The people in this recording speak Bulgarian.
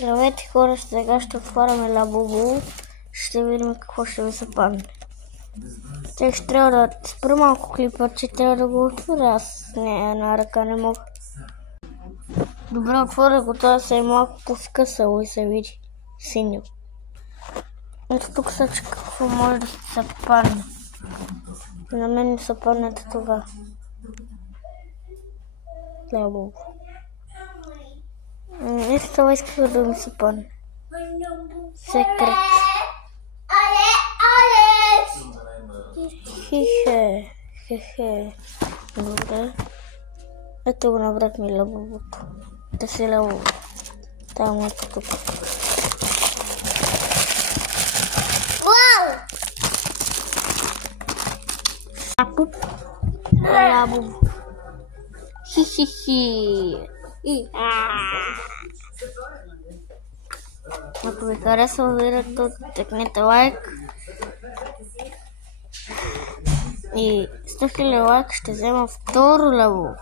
Здравейте хора, сега ще отваряме Лабубу. Ще видим какво ще ви се падне. Тъй ще трябва да спра малко клипа, че трябва да го отворя. Аз не, една ръка не мога. Добре, отворя го, това се е малко поскъсало и се види синьо. Ето тук са, че какво може да се падне. На мен не се паднете това. Лабубу. Ето това исках да ми се падне. Секрет. Хе. Добре. Ето го набрах ми Лабубуто. Да си Лабубу. Там е тук. Вау! Лабубу. Хи. Ако ви харесва видеото, тъкнете лайк. И 100 000 лайк ще взема второ Лабубу.